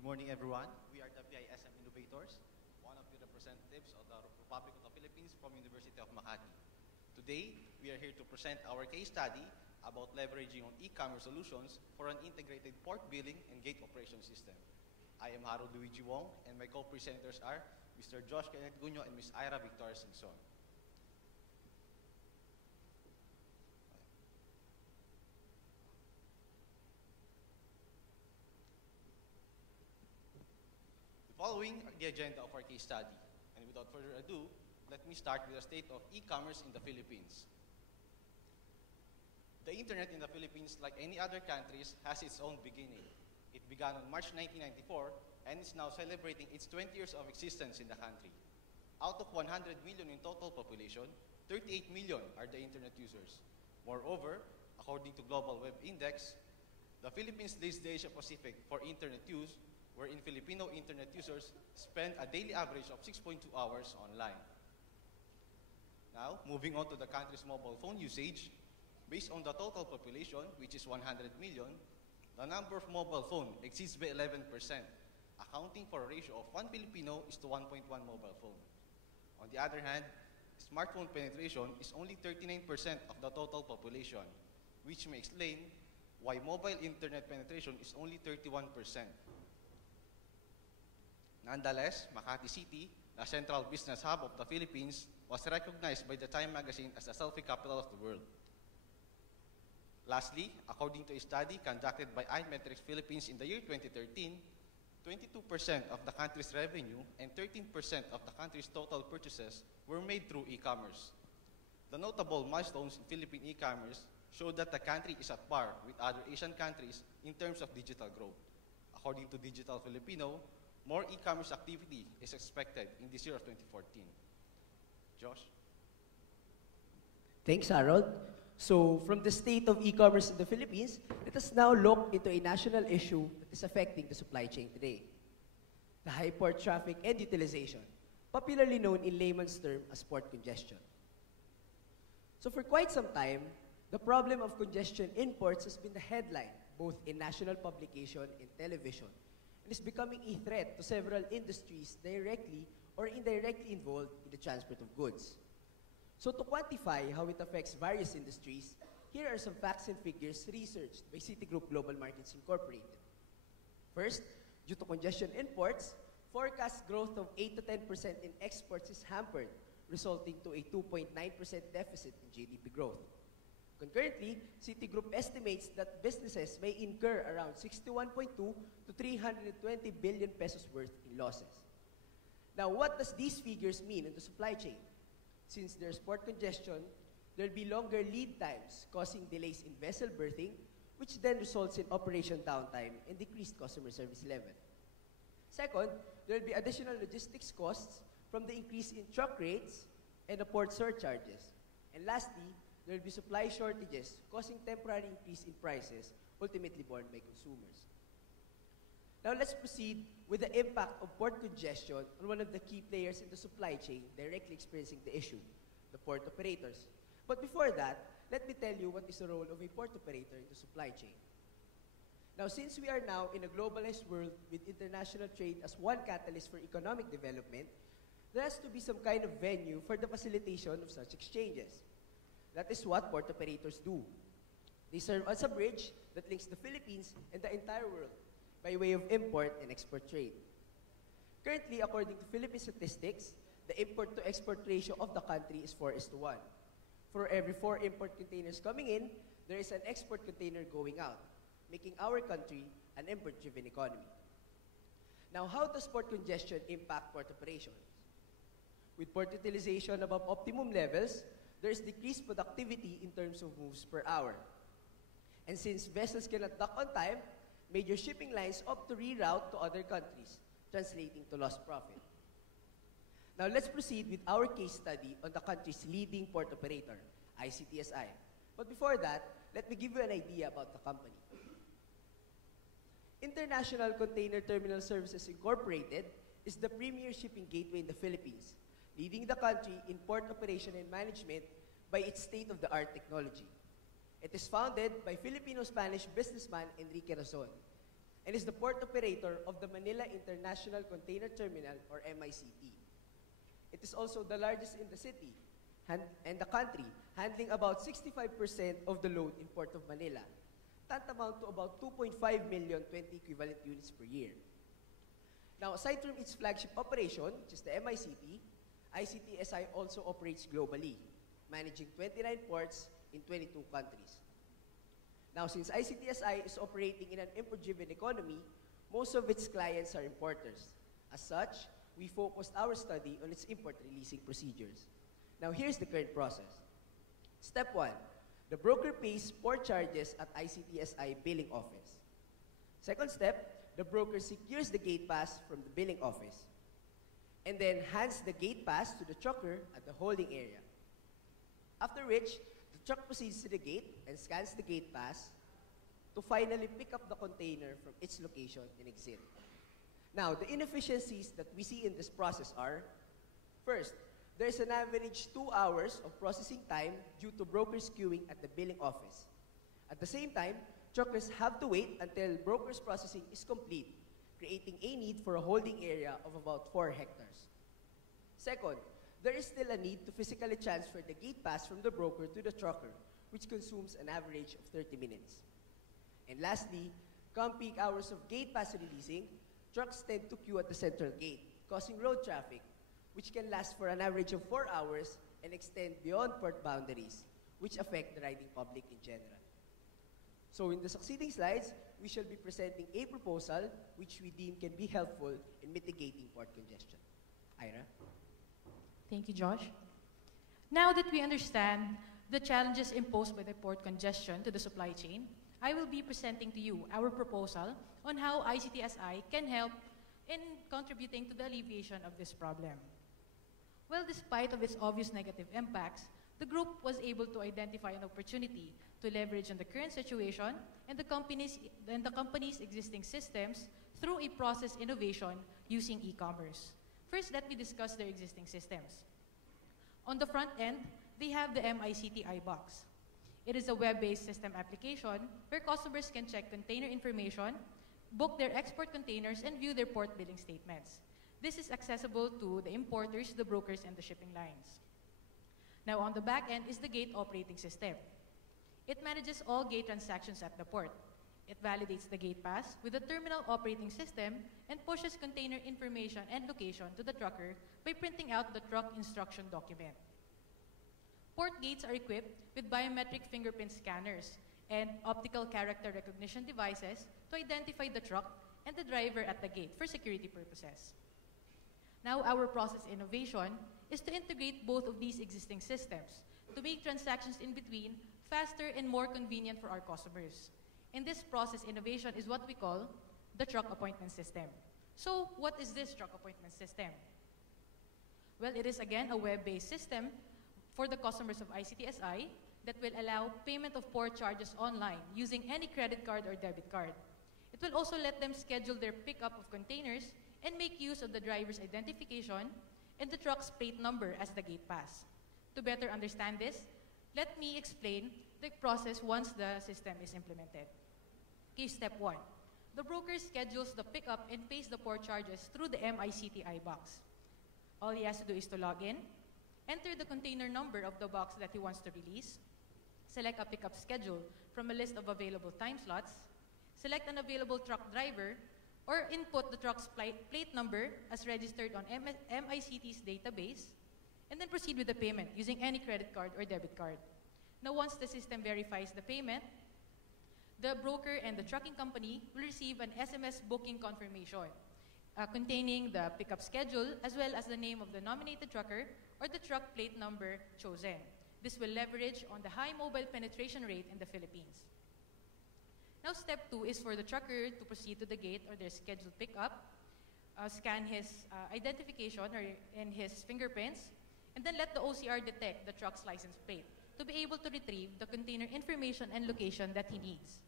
Good morning, everyone. We are the PISM E-nnovators, one of the representatives of the Republic of the Philippines from University of Makati. Today, we are here to present our case study about leveraging on e-commerce solutions for an integrated port billing and gate operation system. I am Harold Luigi Wong, and my co-presenters are Mr. Josh Kenneth Guño and Ms. Ira Victoria Singson. Following the agenda of our case study, and without further ado, let me start with the state of e-commerce in the Philippines. The internet in the Philippines, like any other countries, has its own beginning. It began on March 1994 and is now celebrating its 20 years of existence in the country. Out of 100 million in total population, 38 million are the internet users. Moreover, according to Global Web Index, the Philippines leads the Asia Pacific for internet use, wherein Filipino internet users spend a daily average of 6.2 hours online. Now, moving on to the country's mobile phone usage, based on the total population, which is 100 million, the number of mobile phone exceeds by 11%, accounting for a ratio of 1 Filipino is to 1.1 mobile phone. On the other hand, smartphone penetration is only 39% of the total population, which may explain why mobile internet penetration is only 31%. Nonetheless, Makati City, the central business hub of the Philippines, was recognized by the Time magazine as the selfie capital of the world. Lastly, according to a study conducted by iMetrics Philippines in the year 2013, 22% of the country's revenue and 13% of the country's total purchases were made through e-commerce. The notable milestones in Philippine e-commerce show that the country is at par with other Asian countries in terms of digital growth. According to Digital Filipino, more e-commerce activity is expected in this year of 2014. Josh? Thanks, Harold. So, from the state of e-commerce in the Philippines, let us now look into a national issue that is affecting the supply chain today. The high port traffic and utilization, popularly known in layman's term as port congestion. So for quite some time, the problem of congestion in ports has been the headline, both in national publication and television, and is becoming a threat to several industries directly or indirectly involved in the transport of goods. So to quantify how it affects various industries, here are some facts and figures researched by Citigroup Global Markets Incorporated. First, due to congestion in ports, forecast growth of 8 to 10% in exports is hampered, resulting to a 2.9% deficit in GDP growth. Concurrently, Citigroup estimates that businesses may incur around 61.2 to 320 billion pesos worth in losses. Now, what does these figures mean in the supply chain? Since there's port congestion, there will be longer lead times, causing delays in vessel berthing, which then results in operation downtime and decreased customer service level. Second, there will be additional logistics costs from the increase in truck rates and the port surcharges. And lastly, there will be supply shortages, causing temporary increase in prices, ultimately borne by consumers. Now let's proceed with the impact of port congestion on one of the key players in the supply chain directly experiencing the issue, the port operators. But before that, let me tell you what is the role of a port operator in the supply chain. Now, since we are now in a globalized world with international trade as one catalyst for economic development, there has to be some kind of venue for the facilitation of such exchanges. That is what port operators do. They serve as a bridge that links the Philippines and the entire world by way of import and export trade. Currently, according to Philippine statistics, the import to export ratio of the country is 4:1. For every 4 import containers coming in, there is an export container going out, making our country an import-driven economy. Now, how does port congestion impact port operations? With port utilization above optimum levels, there is decreased productivity in terms of moves per hour. And since vessels cannot dock on time, major shipping lines opt to reroute to other countries, translating to lost profit. Now let's proceed with our case study on the country's leading port operator, ICTSI. But before that, let me give you an idea about the company. International Container Terminal Services Incorporated is the premier shipping gateway in the Philippines, leading the country in port operation and management by its state-of-the-art technology. It is founded by Filipino-Spanish businessman Enrique Razon. and is the port operator of the Manila International Container Terminal, or MICT. It is also the largest in the city and the country, handling about 65% of the load in Port of Manila, tantamount to about 2.5 million 20 equivalent units per year. Now, aside from its flagship operation, which is the MICT, ICTSI also operates globally, managing 29 ports in 22 countries. Now, since ICTSI is operating in an import-driven economy, most of its clients are importers. As such, we focused our study on its import releasing procedures. Now, here's the current process. Step 1, the broker pays port charges at ICTSI billing office. Second step, the broker secures the gate pass from the billing office and then hands the gate pass to the trucker at the holding area. After which, the truck proceeds to the gate and scans the gate pass to finally pick up the container from its location and exit. Now, the inefficiencies that we see in this process are, first, there's an average 2 hours of processing time due to brokers queuing at the billing office. At the same time, truckers have to wait until brokers' processing is complete, creating a need for a holding area of about 4 hectares. Second, there is still a need to physically transfer the gate pass from the broker to the trucker, which consumes an average of 30 minutes. And lastly, come peak hours of gate pass releasing, trucks tend to queue at the central gate, causing road traffic, which can last for an average of 4 hours and extend beyond port boundaries, which affect the riding public in general. So in the succeeding slides, we shall be presenting a proposal which we deem can be helpful in mitigating port congestion. Ira? Thank you, Josh. Now that we understand the challenges imposed by the port congestion to the supply chain, I will be presenting to you our proposal on how ICTSI can help in contributing to the alleviation of this problem. Well, despite of its obvious negative impacts, the group was able to identify an opportunity to leverage on the current situation and the company's existing systems through a process innovation using e-commerce. First, let me discuss their existing systems. On the front end, they have the MICT iBox. It is a web-based system application where customers can check container information, book their export containers, and view their port billing statements. This is accessible to the importers, the brokers, and the shipping lines. Now, on the back end is the gate operating system. It manages all gate transactions at the port. It validates the gate pass with the terminal operating system and pushes container information and location to the trucker by printing out the truck instruction document. Port gates are equipped with biometric fingerprint scanners and optical character recognition devices to identify the truck and the driver at the gate for security purposes. Now, our process innovation is to integrate both of these existing systems to make transactions in between faster and more convenient for our customers. And this process innovation is what we call the truck appointment system. So, what is this truck appointment system? Well, it is again a web-based system for the customers of ICTSI that will allow payment of port charges online using any credit card or debit card. It will also let them schedule their pickup of containers and make use of the driver's identification and the truck's plate number as the gate pass. To better understand this, let me explain the process once the system is implemented. Okay, step 1. The broker schedules the pickup and pays the port charges through the MICT iBox. All he has to do is to log in, enter the container number of the box that he wants to release, select a pickup schedule from a list of available time slots, select an available truck driver, or input the truck's plate number as registered on MICT's database, and then proceed with the payment using any credit card or debit card. Now, once the system verifies the payment, the broker and the trucking company will receive an SMS booking confirmation containing the pickup schedule as well as the name of the nominated trucker or the truck plate number chosen. This will leverage on the high mobile penetration rate in the Philippines. Now, step 2 is for the trucker to proceed to the gate or their scheduled pickup, scan his identification and his fingerprints, and then let the OCR detect the truck's license plate to be able to retrieve the container information and location that he needs,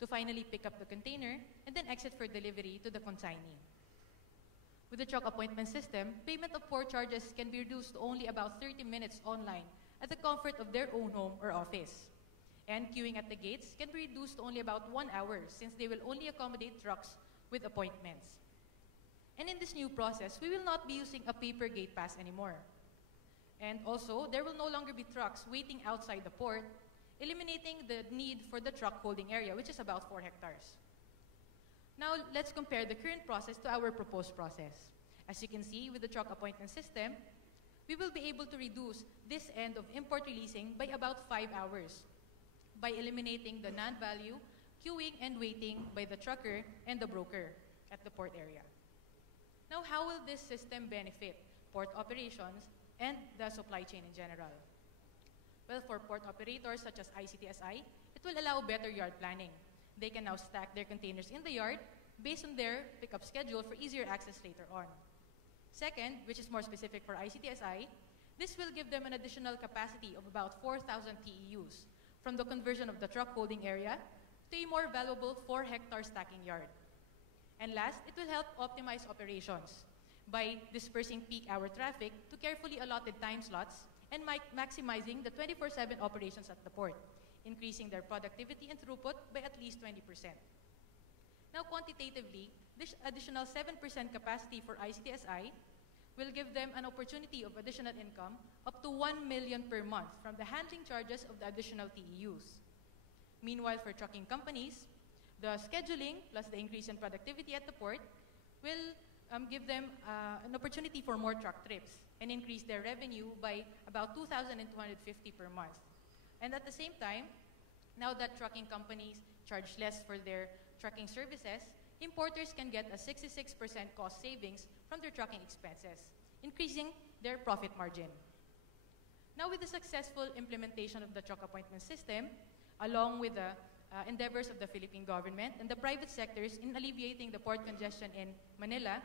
to finally pick up the container and then exit for delivery to the consignee. With the truck appointment system, payment of port charges can be reduced to only about 30 minutes online at the comfort of their own home or office. And queuing at the gates can be reduced to only about 1 hour since they will only accommodate trucks with appointments. And in this new process, we will not be using a paper gate pass anymore. And also, there will no longer be trucks waiting outside the port, eliminating the need for the truck holding area, which is about 4 hectares. Now, let's compare the current process to our proposed process. As you can see, with the truck appointment system, we will be able to reduce this end of import releasing by about 5 hours by eliminating the non-value, queuing, and waiting by the trucker and the broker at the port area. Now, how will this system benefit port operations and the supply chain in general? Well, for port operators such as ICTSI, it will allow better yard planning. They can now stack their containers in the yard based on their pickup schedule for easier access later on. Second, which is more specific for ICTSI, this will give them an additional capacity of about 4,000 TEUs from the conversion of the truck holding area to a more valuable 4-hectare stacking yard. And last, it will help optimize operations by dispersing peak hour traffic to carefully allotted time slots and maximizing the 24/7 operations at the port, increasing their productivity and throughput by at least 20%. Now, quantitatively, this additional 7% capacity for ICTSI will give them an opportunity of additional income up to 1 million per month from the handling charges of the additional TEUs. Meanwhile, for trucking companies, the scheduling plus the increase in productivity at the port will give them an opportunity for more truck trips and increase their revenue by about 2,250 per month. And at the same time, now that trucking companies charge less for their trucking services, importers can get a 66% cost savings from their trucking expenses, increasing their profit margin. Now, with the successful implementation of the truck appointment system, along with the endeavors of the Philippine government and the private sectors in alleviating the port congestion in Manila,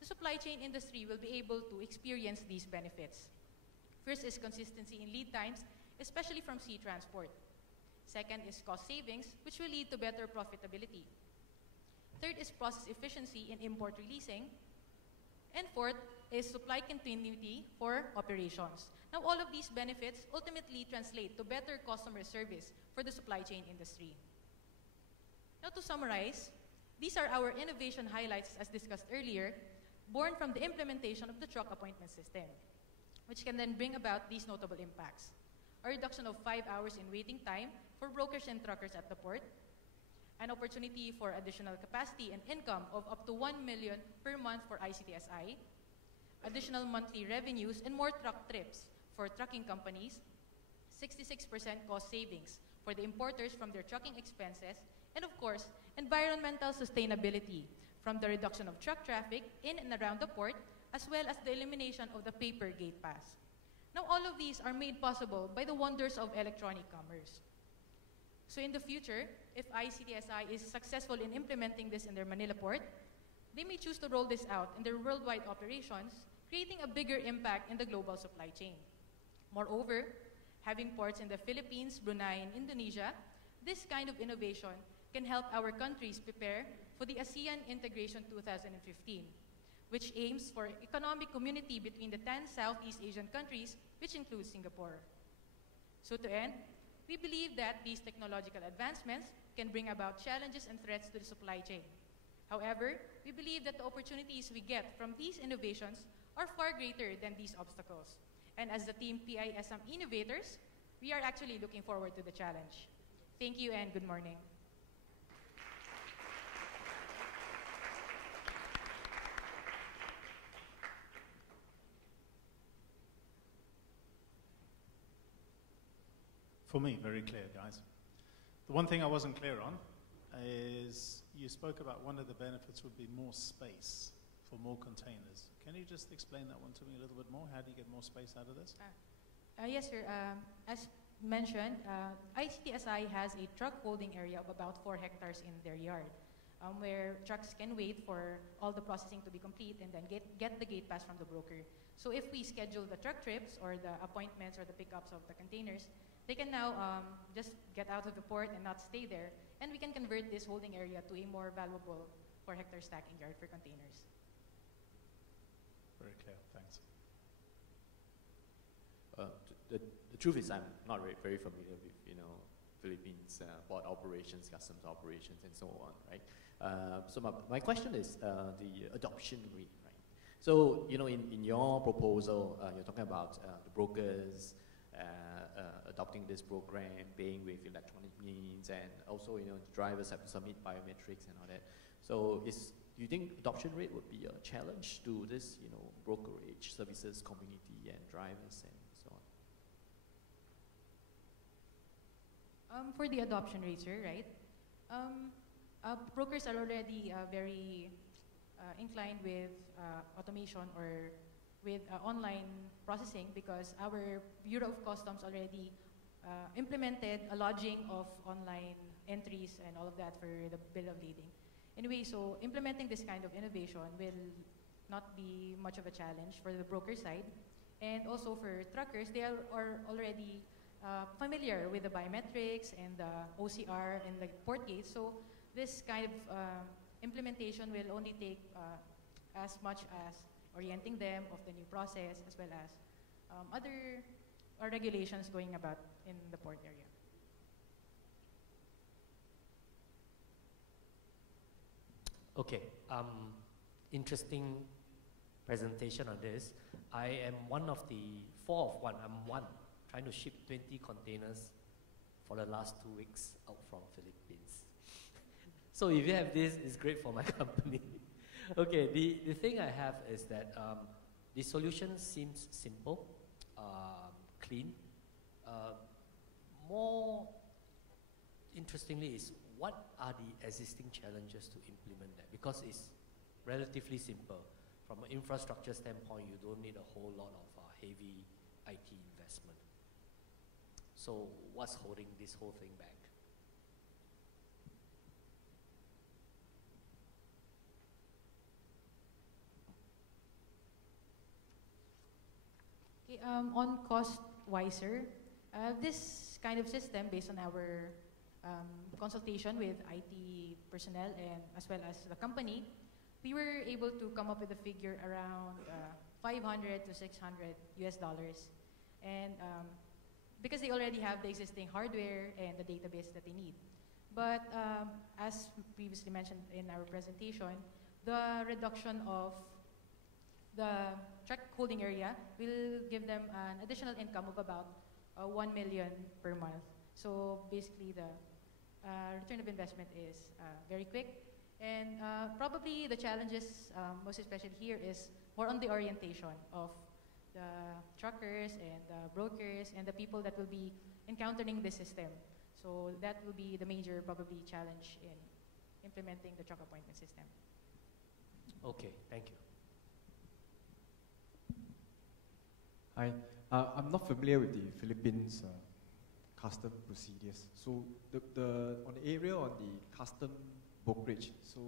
the supply chain industry will be able to experience these benefits. First is consistency in lead times, especially from sea transport. Second is cost savings, which will lead to better profitability. Third is process efficiency in import releasing. And fourth is supply continuity for operations. Now, all of these benefits ultimately translate to better customer service for the supply chain industry. Now, to summarize, these are our innovation highlights as discussed earlier, born from the implementation of the truck appointment system, which can then bring about these notable impacts. A reduction of 5 hours in waiting time for brokers and truckers at the port, an opportunity for additional capacity and income of up to 1 million per month for ICTSI, additional monthly revenues and more truck trips for trucking companies, 66% cost savings for the importers from their trucking expenses, and of course, environmental sustainability from the reduction of truck traffic in and around the port, as well as the elimination of the paper gate pass. Now, all of these are made possible by the wonders of electronic commerce. So in the future, if ICTSI is successful in implementing this in their Manila port, they may choose to roll this out in their worldwide operations, creating a bigger impact in the global supply chain. Moreover, having ports in the Philippines, Brunei, and Indonesia, this kind of innovation can help our countries prepare for the ASEAN Integration 2015, which aims for economic community between the 10 Southeast Asian countries, which includes Singapore. So to end, we believe that these technological advancements can bring about challenges and threats to the supply chain. However, we believe that the opportunities we get from these innovations are far greater than these obstacles. And as the team PISM E-nnovators, we are actually looking forward to the challenge. Thank you and good morning. For me, very clear, guys. The one thing I wasn't clear on is you spoke about one of the benefits would be more space for more containers. Can you just explain that one to me a little bit more? How do you get more space out of this? Yes, sir. As mentioned, ICTSI has a truck holding area of about 4 hectares in their yard, where trucks can wait for all the processing to be complete and then get the gate pass from the broker. So if we schedule the truck trips or the appointments or the pickups of the containers, they can now just get out of the port and not stay there, and we can convert this holding area to a more valuable 4-hectare stacking yard for containers. Very clear, thanks. The truth is I'm not very familiar with Philippines port operations, customs operations, and so on, right? So my question is the adoption rate, right? So, you know, in your proposal, you're talking about the brokers adopting this program, paying with electronic means, and also, you know, drivers have to submit biometrics and all that. So do you think adoption rate would be a challenge to this, you know, brokerage services community and drivers and so on? For the adoption rate, sir, right? Brokers are already very inclined with automation or with online processing, because our Bureau of Customs already implemented a lodging of online entries and all of that for the bill of lading. Anyway, so implementing this kind of innovation will not be much of a challenge for the broker side. And also for truckers, they are already familiar with the biometrics and the OCR and the port gates. So this kind of implementation will only take as much as orienting them of the new process, as well as other regulations going about in the port area. Okay, interesting presentation on this. I am one of the 4 of 1. I'm one trying to ship 20 containers for the last 2 weeks out from Philippines. So if you have this, it's great for my company. Okay, the thing I have is that the solution seems simple, clean. More interestingly is, what are the existing challenges to implement that? Because it's relatively simple. From an infrastructure standpoint, you don't need a whole lot of heavy IT investment. So what's holding this whole thing back? Okay, on cost-wiser, this kind of system, based on our consultation with IT personnel and as well as the company, we were able to come up with a figure around 500 to 600 US dollars. And because they already have the existing hardware and the database that they need. But as previously mentioned in our presentation, the reduction of the truck holding area will give them an additional income of about 1 million per month. So basically the return of investment is very quick. And probably the challenges, most especially here, is more on the orientation of the truckers and the brokers and the people that will be encountering this system. So that will be the major probably challenge in implementing the truck appointment system. Okay, thank you. Hi, I'm not familiar with the Philippines custom procedures. So on the area on the custom brokerage, so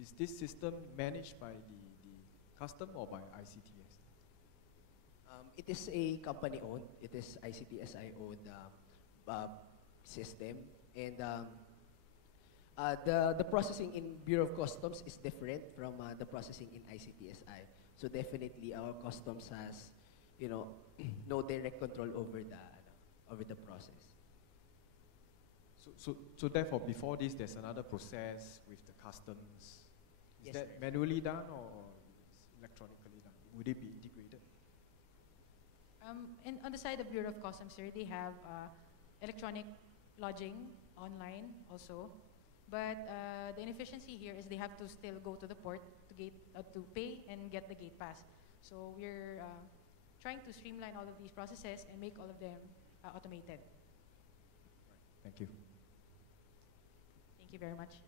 is this system managed by the custom or by ICTS? It is a company-owned. It is ICTSI-owned system, and the processing in Bureau of Customs is different from the processing in ICTSI. So definitely, our customs has, you know, no direct control over the process. So therefore, before this, there's another process with the customs. Is Yes, that sir. manually done or electronically done? Would it be integrated? And on the side of Bureau of Customs, sir, they have electronic lodging online also. But the inefficiency here is they have to still go to the port to pay and get the gate pass. So we're trying to streamline all of these processes and make all of them automated. Thank you. Thank you very much.